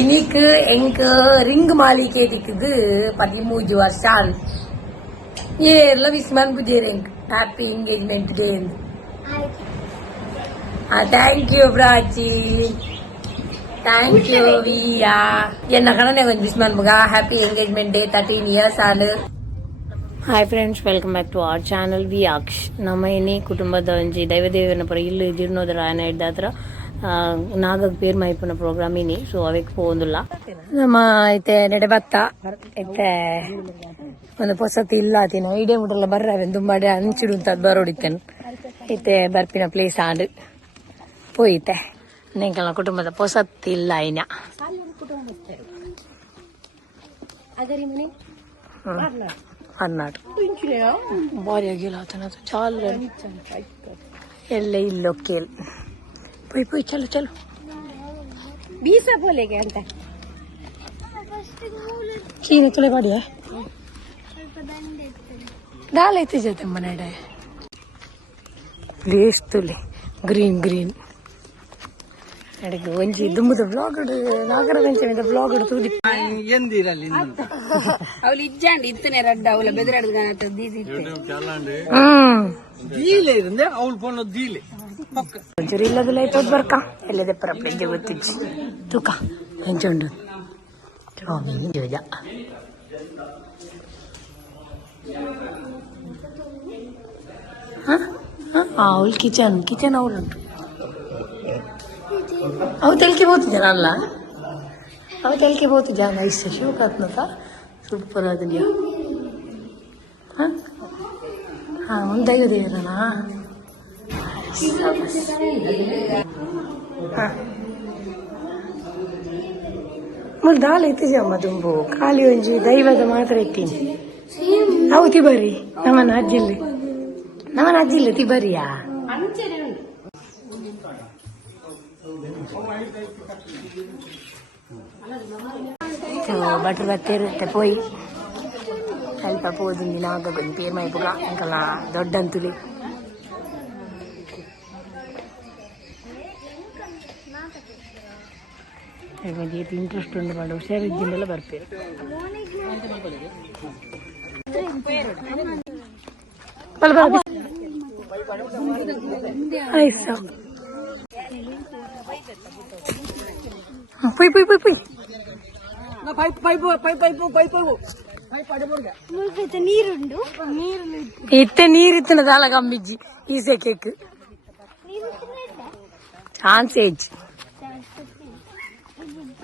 இன்னைக்கு எங்க ரிங் மாளிகை இருக்குது 13 வருஷம் ஏர்ல விஸ்மான் புஜேரேங்க happy engagement day thank you Prachi thank you வியா என்ன கணனே வந்து விஸ்மான் புகா ஹாப்பி ಎಂಗೇಜ್ಮೆಂಟ್ ಡೇ 13 years ಆಲು hi friends welcome back to our channel we ಅಕ್ಷ್ ನಮ್ಮ ಏನೇ ಕುಟುಂಬದ ಒಂಜಿ ದೈವದೇವನ ಪರ ಇಲ್ಲಿ ಜೀರ್ಣೋದರ ಆಯನ ಇದ್ದಾತ್ರ ನಾಗಕ್ಕೆ ಪೇರ್ ಮೈಪುನ ಪ್ರೋಗ್ರಾಮ್ ಇನಿ ಸೊ ಅವಕ್ಕೆ ಹೋಗುದಿಲ್ಲ ನಮ್ಮ ಐತೆ ನೆಡೆ ಭತ್ತ ಐತೆ ಒಂದು ಪೊಸತಿ ಇಲ್ಲ ಆತಿನ ಇಡೇ ಮುಟ್ರೆಲ್ಲ ಬರ್ರಾವೆ ತುಂಬ ಅಂಚಿಡು ಅಂತ ಬರೋಡಿತ್ತೇನೆ ಐತೆ ಬರ್ಪಿನ ಪ್ಲೇಸ್ ಆಡು ಪೋಯಿತೆ ನೆಂಕಲ ಕುಟುಂಬದ ಪೊಸತಿ ಇಲ್ಲ ಐನ ಅನ್ನಾಡು ಭಾರಿ ಆಗಿಲ್ಲ ಆತನ ಚಾಲ ಎಲ್ಲ ಇಲ್ಲೊಕ್ಕೇಲ್ पोई पोई चलो चलो बीसा बोलेगा अंत चीने तुले बढ़िया डाल इतने जाते मने डे लेस तुले ग्रीन ग्रीन ಅಡಿಗೆ ಒಂಜಿ ದುಮ್ಮದ ಬ್ಲಾಗ್ ನಾಗರ ವೆಂಚನೆದ ಬ್ಲಾಗ್ ತೂದಿ ಎಂದಿರಲಿ ಅವಳು ಇಜ್ಜಾಂಡಿ ಇತ್ತನೆ ರಡ್ಡ ಅವಳ ಬೆದರಾಡದ ಗಾನತ ದೀದಿ ದೀಲೆ ಇರಂದೆ ಅವಳು ಫೋನ್ ದೀಲೆ ಒಂಚೂರು ಇಲ್ಲದಿಲ್ಲ ಇಪ್ಪತ್ತು ಬರ್ಕ ಎಲ್ಲದೆ ಪರಪ್ಲೆಜ್ಜೆ ಗೊತ್ತಿಜ್ಜಿ ತೂಕ ಹೆಂಚುಂಡು ಮೀನು ಜೋಜ ಅವಳು ಕಿಚನ್ ಅವಳುಂಟು ಅವು ತೆಲ್ಕೆ ಬೋತಿದ್ದಾನ ಅಲ್ಲ ಅವು ತೆಲ್ಕೆ ಬೋತಿದ್ದಾನ ಇಷ್ಟ ಶಿವಕಾತ್ನಕ ಸೂಪರ್ ಅದನ್ಯ ಒಂದು ದೈವದೇವರನಾ ಮುಲ್ ದಾಲ್ ಎತ್ತಿಜಮ್ಮ ದುಂಬು ಖಾಲಿ ಒಂಜಿ ದೈವದ ಮಾತ್ರ ಎತ್ತೀನಿ ಅವು ತಿಬರಿ ನಮ್ಮನ ಅಜ್ಜಿಲ್ಲ ತಿಬರಿಯಾ ಬಟ್ರ್ ಬತ್ತಿರುತ್ತೆ ಪೋಯಿ ಸ್ವಲ್ಪ ಪೋದಿಂದಿ ನಾಗ ಗೊಂದು ಪೇರ್ ಮೈ ಪುಗ ಅಂಕಲ್ಲ ದೊಡ್ಡಂತುಲಿ ಇಂಟ್ರೆಸ್ಟ್ ಉಂಟು ಮಾಡಿ ಹುಷಾರಿದ್ದಿಂದೆಲ್ಲ ಬರ್ತೀರಿ ಪುಯ್ ಪುಯ್ ಪುಯ್ ಪುಯ್ ಇತ್ತೆ ನೀರಿತ್ತಿನ ದಾಲ ಕಮ್ಮಿಜ್ಜಿ ಈಸೆ ಕೇಕ್ ಚಾನ್ಸ್ ಏಜ್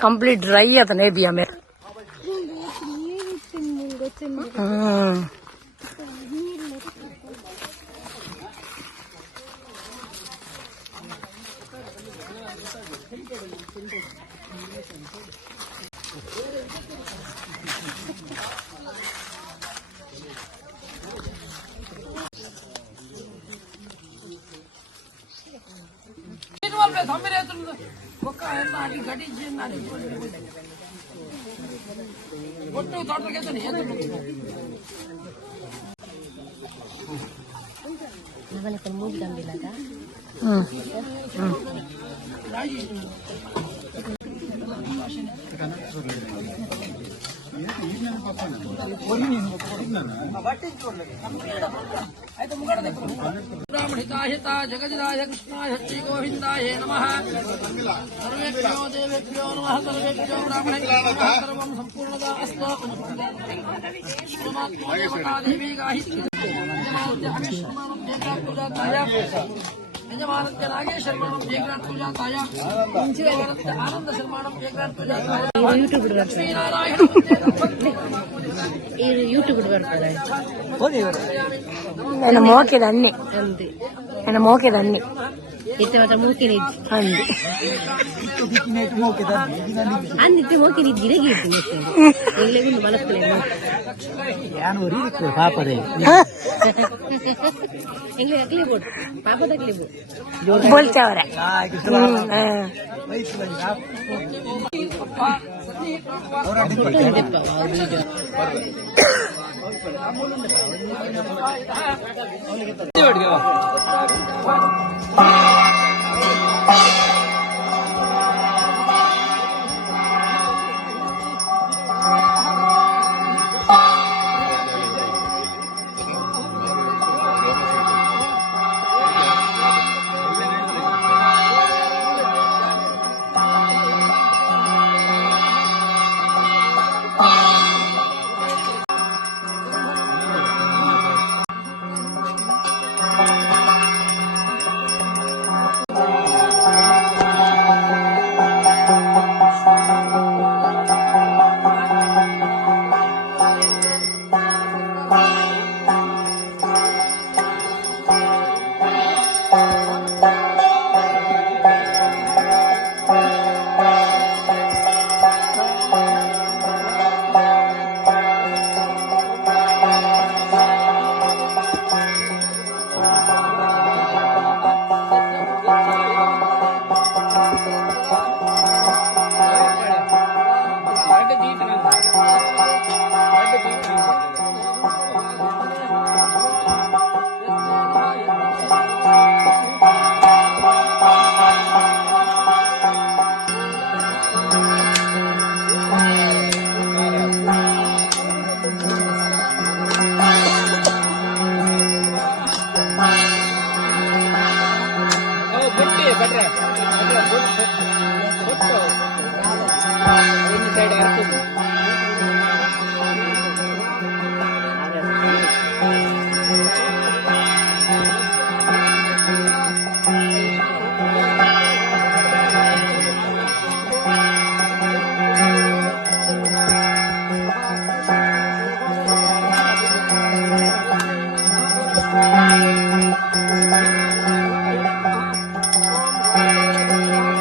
ಕಂಪ್ಲೀಟ್ ಡ್ರೈ ಆತ ನೇಬಿ ಆಮೇಲೆ ब्राह्मणिताहिता जगजिदाय कृष्णाय श्री गोविंदाय नमः सर्वेभ्यो देवेभ्यो नमः सर्वेभ्यो ब्राह्मणेभ्यो नमः सर्वं संपूर्णदा अस्तु परमात्मा देवता देवी गायत्री यजमानस्य नागेश्वरमाणं जयग्राट पूजाताय इंचिरवरस्य आनंद शर्माणं जयग्राट पूजाताय यूट्यूब लक्ष्मीनारायण यूट्यूब बರ್ತದೆ ನನ್ನ ಮೋಕೆದ ಅನ್ನೆ ಅಂದೆ ನನ್ನ ಮೋಕೆದ ಅನ್ನೆ ಇತ್ತೆ ಮಾತ್ರ ಮೋಕೆನ ಅಂದೆ ಅನ್ನಿತ್ತೆ ಮೋಕೆನ ಇದ್ದಿರಗೆ ಇದ್ದಿ ಎಲ್ಲೇ ಒಂದು ಮನಸ್ಸಲ್ಲಿ ಯಾನು ರೀತಿ ಪಾಪದೆ ಎಂಗ್ಲೆ ಅಕ್ಲೆ ಬೋಟ್ ಪಾಪದ ಅಕ್ಲೆ ಬೋಟ್ ಬೋಲ್ತಾವರೆ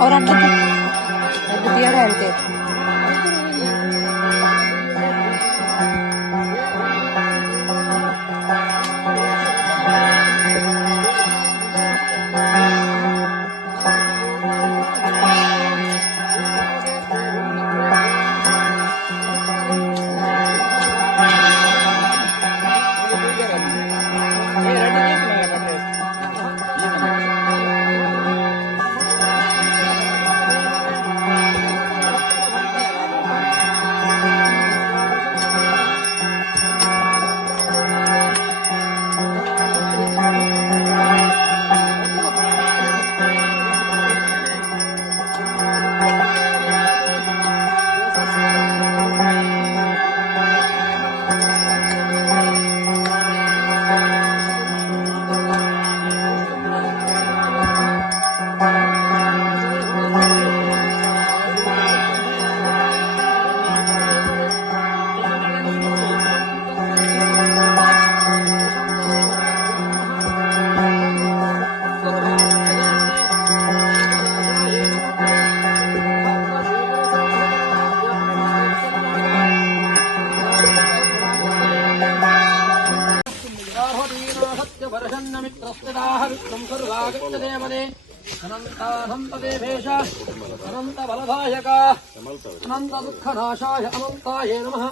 और दिया रहते अनंतानंतदेवेश अनंतबलदायक अनंतदुःखनाशाय अनंताय नमः।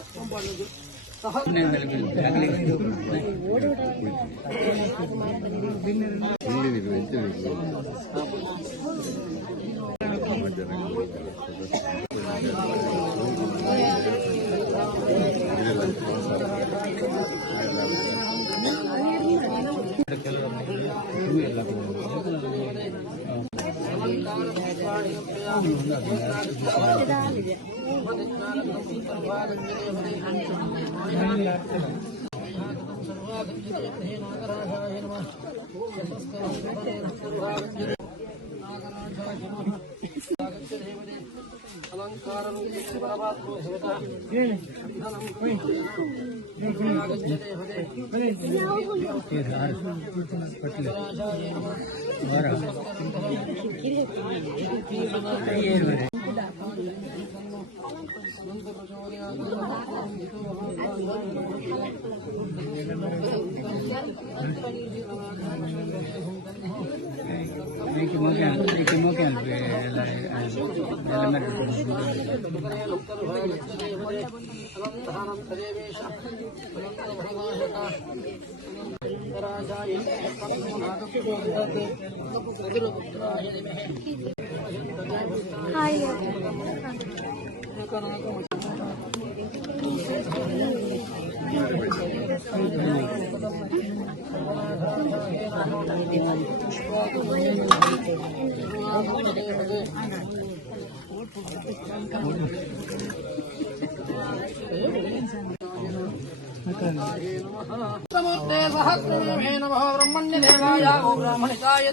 समूर्ते सहस्रमे नमः ब्रह्मण्य देवाय ब्राह्मणिकाय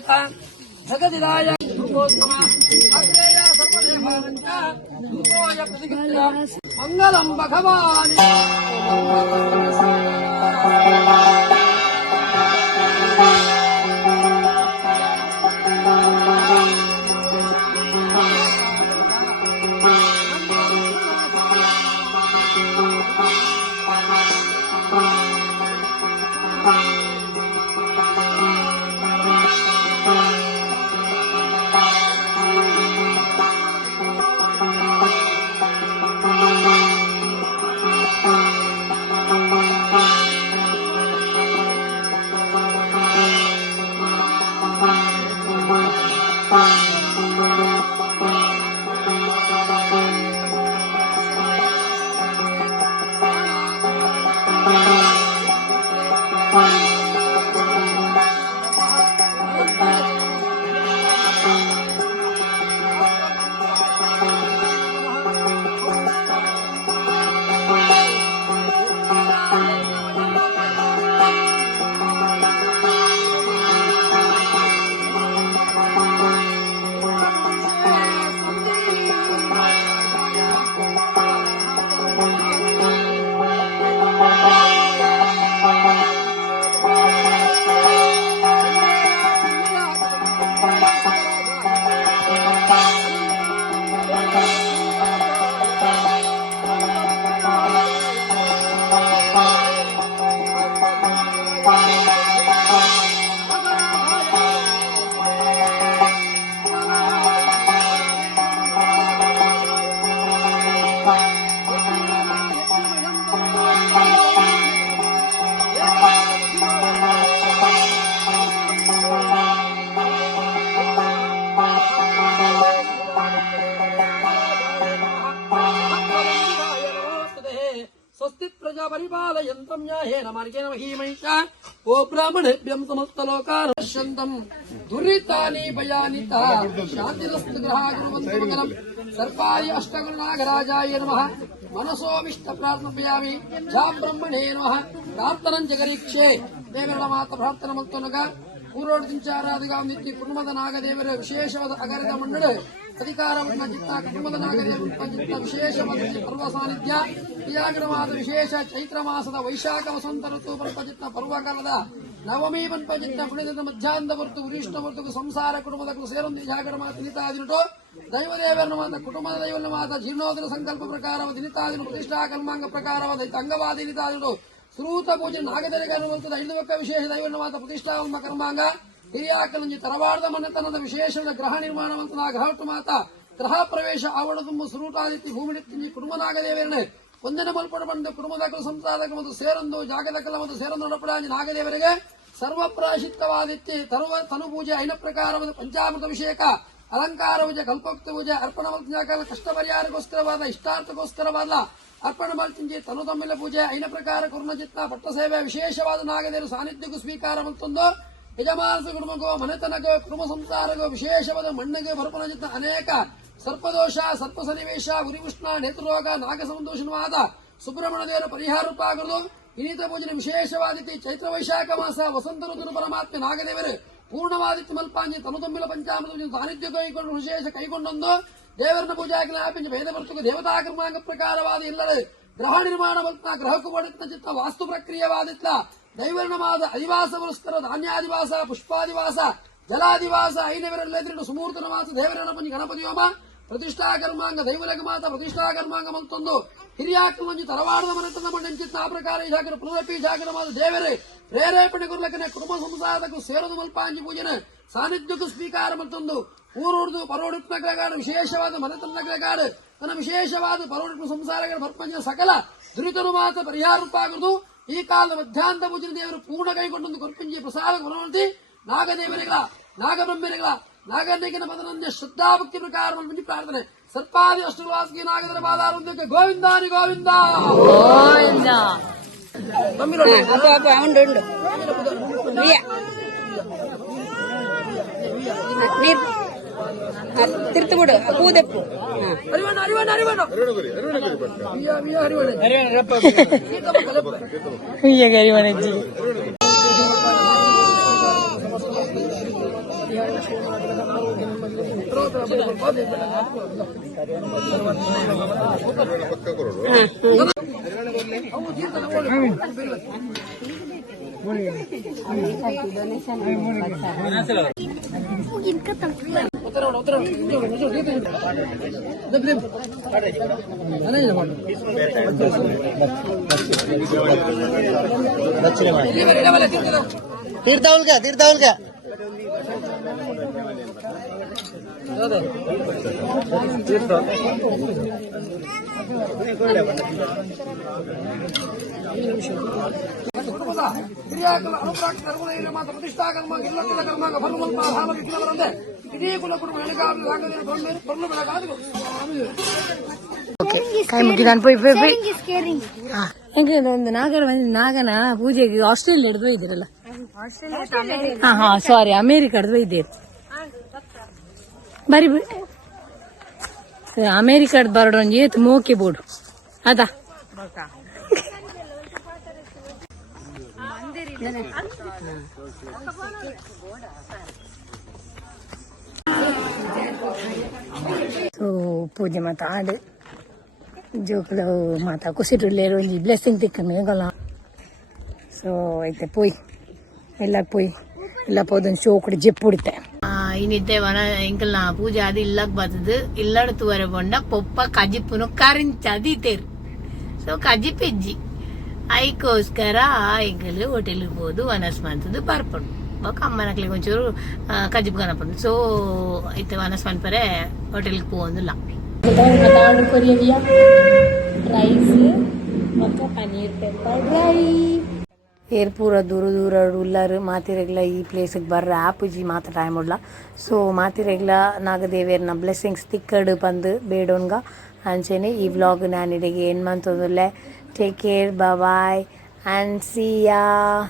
जगदिदाय अग्रेय सर्वदेवावञ्च भूतोय प्रतिगृह्य मङ्गलं भगवान् ಪರಿಪಾಲಯಂತಂ ಯಾಹೇನ ಮಾರ್ಗೇಣ ಮಹೀಮೈಷ ಓ ಬ್ರಾಹ್ಮಣೇಭ್ಯಂ ಸಮಸ್ತಲೋಕಾನ್ ಪಶ್ಯಂತಂ ದುರಿತಾನಿ ಭಯಾನಿತ ಶಾಂತಿರಸ್ತು ಗ್ರಹಾ ಗುರುವಂತು ಮಂಗಲಂ ಸರ್ಪಾಯ ಅಷ್ಟಗುರುನಾಗರಾಜಾಯ ನಮಃ ಮನಸೋವಿಷ್ಟ ಪ್ರಾರ್ಥನಯಾಮಿ ಜಾಂ ಬ್ರಹ್ಮಣೇ ನಮಃ ಪ್ರಾರ್ಥನಂ ಜಗರೀಕ್ಷೆ ದೇವರ ಮಾತ ಪ್ರಾರ್ಥನೆ ಮತ್ತೊನಗ ಪೂರ್ವೋಡಿಂಚಾರಾಧಗ ನಿತ್ಯ ಕುಟುಂಬದ ನಾಗದೇವರ ವಿಶೇಷವಾದ ಅಗರದ ಮಂಡಳ ಅಧಿಕಾರವನ್ನು ಚಿತ್ತ ಕುಟುಂಬದ ನಾಗದೇವರ ಚಿತ್ತ ವಿಶೇಷವಾದ ಪರ್ವ ಸಾನ್ನಿಧ್ಯ ಕ್ರಿಯಾಗ್ರಹವಾದ ವಿಶೇಷ ಚೈತ್ರ ಮಾಸದ ವೈಶಾಖ ವಸಂತ ಋತು ಪಂಪಚಿತ್ತ ಪರ್ವಕಾಲದ ನವಮಿ ಪಂಪಚಿತ್ತ ಪುಣಿದ ಮಧ್ಯಾಹ್ನ ಹೊರತು ವರಿಷ್ಠ ಹೊರತು ಸಂಸಾರ ಕುಟುಂಬದ ಸೇರೊಂದು ಜಾಗರ ಮಾತು ನಿತಾದಿರುಟು ದೈವದೇವರನ ಮಾತ ಕುಟುಂಬದ ದೈವನ ಮಾತ ಜೀರ್ಣೋದರ ಸಂಕಲ್ಪ ಪ್ರಕಾರವಾದ ನಿತಾದಿರು ಪ್ರತಿಷ್ಠಾ ಕರ್ಮಾಂಗ ಪ್ರಕಾರವಾದ ಅಂಗವಾದಿ ನಿತಾದಿರುಟು ಸೃತ ಪೂಜೆ ನಾಗದರಿಗನುವಂತದ ಐದುವಕ್ಕ ವಿಶೇಷ ದೈವನ ಮಾತ ಪ್ರತಿಷ್ಠಾವಂತ ಕರ್ಮಾಂಗ ಹಿರಿಯಾಕಲಂಜಿ ತರವಾರದ ಮನೆತನದ ವಿಶೇಷದ ಗ್ರಹ ನಿರ್ಮಾಣವಂತನ ಗ್ರಹಟ್ಟು ಮಾತ ಗ್ರಹ ಪ್ರವೇಶ ಆವಡದುಂಬು ಸೃಟಾದಿತ್ಯ ಭೂಮಿಡಿತ್ತಿ ಕುಟುಂಬನಾಗದೇವರನೆ ಒಂದನೇ ಮಲ್ಪಡ ಬಂದು ಕುಟುಂಬದ ಸಂಸಾರಕ ಮತ್ತು ಸೇರೊಂದು ಜಾಗದಕಲ ಮತ್ತು ಸೇರೊಂದು ನಡಪಡಾಂಜಿ ನಾಗದೇವರಿಗೆ ಸರ್ವಪ್ರಾಶಿತ್ತವಾದಿತ್ಯ ತನು ಪೂಜೆ ಐನ ಪ್ರಕಾರವಾದ ಪಂಚಾಮೃತ ಅಭಿಷೇಕ ಅಲಂಕಾರ ಪೂಜೆ ಕಲ್ಪೋಕ್ತ ಪೂಜೆ ಅರ್ಪಣ ಮಲ್ತಿನ ಕಷ್ಟ ಪರಿಹಾರಕ್ಕೋಸ್ಕರವಾದ ಇಷ್ಟಾರ್ಥಕ್ಕೋಸ್ಕರವಾದ ಅರ್ಪಣ ಮಲ್ತಿಂಜಿ ತನು ತಮ್ಮಿಲ ಪೂಜೆ ಐನ ಪ್ರಕಾರ ಕುರ್ಮಚಿತ್ತ ಪಟ್ಟ ಸೇವೆ ವಿಶೇಷವಾದ ನಾಗದೇವರು ಸಾನ್ನಿಧ್ಯಕ್ಕೂ ಸ್ವೀಕಾರ ಮತ್ತೊಂದು ಯಜಮಾನಸ ಕುಟುಂಬಕ್ಕೋ ಮನೆತನಕ್ಕೋ ಕುಟುಂಬ ಸಂಸಾರಕ್ಕೋ ವಿಶೇಷವಾದ ಮಣ್ಣಿಗೆ ಭರಪನಚಿತ್ತ ಅನೇಕ ಸರ್ಪದೋಷ ಸರ್ಪ ಸನ್ನಿವೇಶ ಉರಿವುಷ್ಣ ನೇತೃರೋಗ ನಾಗಸಂದೋಷಣವಾದ ಸುಬ್ರಹ್ಮಣ್ಯ ದೇವರ ಪರಿಹಾರ ರೂಪಾಗುವುದು ವಿನೀತ ಪೂಜನೆ ವಿಶೇಷವಾದಿತ್ಯ ಚೈತ್ರ ವೈಶಾಖ ಮಾಸ ವಸಂತ ಋತು ಪರಮಾತ್ಮ ನಾಗದೇವರು ಪೂರ್ಣವಾದಿತ್ಯ ಮಲ್ಪಾಂಜಿ ತನುತಂಬಿಲ ಪಂಚಾಮೃತ ಸಾನ್ನಿಧ್ಯ ಕೈಗೊಂಡು ವಿಶೇಷ ಕೈಗೊಂಡೊಂದು ದೇವರನ್ನ ಪೂಜಾಕಿನ ಆಪಿಂಜ ಭೇದ ಬರ್ತುಕು ದೇವತಾ ಕರ್ಮಾಂಗ ಪ್ರಕಾರವಾದ ಇಲ್ಲಡೆ ಗ್ರಹ ನಿರ್ಮಾಣ ಬಲ್ತ ಗ್ರಹಕ್ಕೂ ಬಡುತ್ತ ಚಿತ್ತ ವಾಸ್ತು ಪ್ರಕ್ರಿಯವಾದಿತ್ಲ ದೈವರ್ಣವಾದ ಅಧಿವಾಸ ಪುರಸ್ಕರ ಧಾನ್ಯಾದಿವಾಸ ಪುಷ್ಪಾದಿವಾಸ ಜಲಾದಿವಾಸ ಐನವರೆಲ್ಲೆದುರು ಸುಮೂರ್ತನ ಮಾಸ ದೇವರಣ ಪಂಜಿ ಗಣಪತಿ ಹೋಮ ಪ್ರತಿಷ್ಠಾ ಕರ್ಮಾಂಗ ದೈವಲಕ ಮಾತ ಪ್ರತಿಷ್ಠಾ ಕರ್ಮಾಂಗ ಮತ್ತೊಂದು ಹಿರಿಯಾಕ ಮಂಜಿ ತರವಾಡದ ಮನೆತನ ಮಂಡಂಚಿತ್ತ ಆ ಪ್ರಕಾರ ಜಾಗರ ಪುನರಪಿ ಜಾಗರ ಮಾತ ದೇವರೇ ಪ್ರೇರೇಪಣೆ ಕೊರ್ಲಕನೆ ಕುಟುಂಬ ಸಂಸಾರಕ್ಕೂ ಸೇರದು ಮಲ್ಪಾಂಜಿ ಪೂಜನೆ ಸಾನ್ನಿಧ್ಯಕ್ಕೂ ಸ್ವೀಕಾರ ಮತ್ತೊಂದು ಊರೂರ್ದು ಪರೋಡಿಪ್ನಗಾಡು ವಿಶೇಷವಾದ ಮನೆತನಗಾಡು ತನ್ನ ವಿಶೇಷವಾದ ಪರೋಡಿಪ್ನ ಸಂಸಾರಗಳ ಭರ್ಪಂಜಿನ ಸಕಲ ದುರಿತನು ಮಾತ ಪರಿಹಾರ ರೂಪಾಗುವುದು ಈ ಕಾಲದ ಮಧ್ಯಾಹ್ನ ಪೂಜನ ದೇವರು ಪೂರ್ಣ ಕೈಗೊಂಡೊಂದು ಕೊರ್ಪಂಜಿ ಪ್ರಸಾದ ಗುಣವಂತಿ ನಾಗದೇವರಿಗಳ ನಾಗಬ್ರಹ್ಮರಿಗಳ ನಾಗನಿಗಿನ ಪದನಂದ ಶ್ರದ್ಧಾಭಕ್ತಿ ಪ್ರಕಾರ ಪ್ರಾರ್ಥನೆ ಸರ್ಪಾದಿ ಅಷ್ಟವಾಸಿಗೆ ನಾಗದರ ಬಾದಾರೊಂದಕ್ಕೆ ಗೋವಿಂದಾನಿ ಗೋವಿಂದ ತಿರ್ತುಬಿಡು ಕೂದೆಪ್ಪು ಅರಿವಣ್ಣ ಅರಿವಣ್ಣ ಅರಿವಣ್ಣ ಅರಿವಣ್ಣ तीर्थावल का ಹಿರಿಯಾಕಲ ಅನುಪ್ರಾಕ್ ಕರ್ಮದ ಮಾತ ಪ್ರತಿಷ್ಠಾ ಕರ್ಮ ಇಲ್ಲ ಕರ್ಮಾಂಗ ಭರ್ಮಲ್ಪ ಹಾಮ ವಿಘ್ನವರಂದೆ ಇದೇ ಕುಲ ಕುಟುಂಬ ಎಣಗಾವಲು ರಾಗದೇನ ಬರ್ಲು ಬೆಳಗಾದು ಕೈ ಮುಗಿ ನಾನು ಪೋಯ್ ಹೆಂಗೆ ಒಂದು ನಾಗನ ಪೂಜೆಗೆ ಆಸ್ಟ್ರೇಲಿಯಾ ಹಿಡಿದು ಇದ್ದೀರಲ್ಲ ಹಾ ಸಾರಿ ಅಮೇರಿಕಾ ಹಿಡಿದು ಇದ್ದೀರಿ ಬರಿ ಅಮೇರಿಕಾ ಬರೋಡು ಒಂಜಿ ಏತ್ ಮೋಕೆ ಬೋಡು ಅದಾ ಸೊ ಪೂಜೆ ಮಾತ ಆಡು ಜೋಕುಲು ಮಾತ ಕುಸಿಟುಲ್ಲೇರು ಒಂಜಿ ಬ್ಲೆಸ್ಸಿಂಗ್ ತಿಕ್ಕಮೇಗಲ್ಲ ಸೊ ಐತೆ ಪೋಯ್ ಎಲ್ಲ ಪೋಯ್ ಎಲ್ಲ ಪೋದೊಂದು ಶೋಕುಡು ಜೆಪ್ಪುಡಿತೆ ಇನ್ನಿದ್ದೆ ವನ ಎಂಕಲ್ನ ಪೂಜೆ ಅದು ಇಲ್ಲಕ್ ಬರ್ತದು ಇಲ್ಲಡ ತೂವರೆ ಬೊಂಡ ಪೊಪ್ಪ ಕಜಿಪ್ಪುನು ಕರಿಂಚದೀತೇರು ಸೊ ಕಜಿಪಿಜ್ಜಿ ಐಕೋಸ್ಕರ ಎಂಕಲು ಹೋಟೆಲ್ಗೆ ಹೋದು ವನಸ್ಮಂತದ್ದು ಬರ್ಪುಂಡು ಬೊಕ್ಕ ಅಮ್ಮನಕ್ಲಿಗೆ ಒಂಚೂರು ಕಜಿಪ್ಪು ಕನಪುಂಡು ಸೊ ಐತೆ ವನಸ್ಮಂತ್ ಪರೆ ಹೋಟೆಲ್ಗೆ ಪೋಂದುಲ್ಲ ಕೊರಿಯವಿಯ ರೈಸ್ ಮತ್ತು ಪನೀರ್ ಪೆಪ್ಪರ್ ಡ್ರೈ ಏರ್ ಪೂರ ದೂರ ದೂರ ಉಳ್ಳಾರು ಮಾತಿರೆಗ್ಲ ಈ ಪ್ಲೇಸಿಗೆ ಬರ್ರ ಆಪುಜಿ ಮಾತ ಟೈಮ್ ಉಡ್ಲ ಸೊ ಮಾತಿರೆಗ್ಲ ನಾಗದೇವಿಯರ್ನ ಬ್ಲೆಸ್ಸಿಂಗ್ಸ್ ತಿಕ್ಕಡು ಬಂದು ಬೇಡೋನ್ಗ ಅಂಚೆನೆ ಈ ವ್ಲಾಗ್ ನಾನಿಡೆಗೆ ಏನು ಮಂತದಲ್ಲೇ Take care. Bye bye and see ya.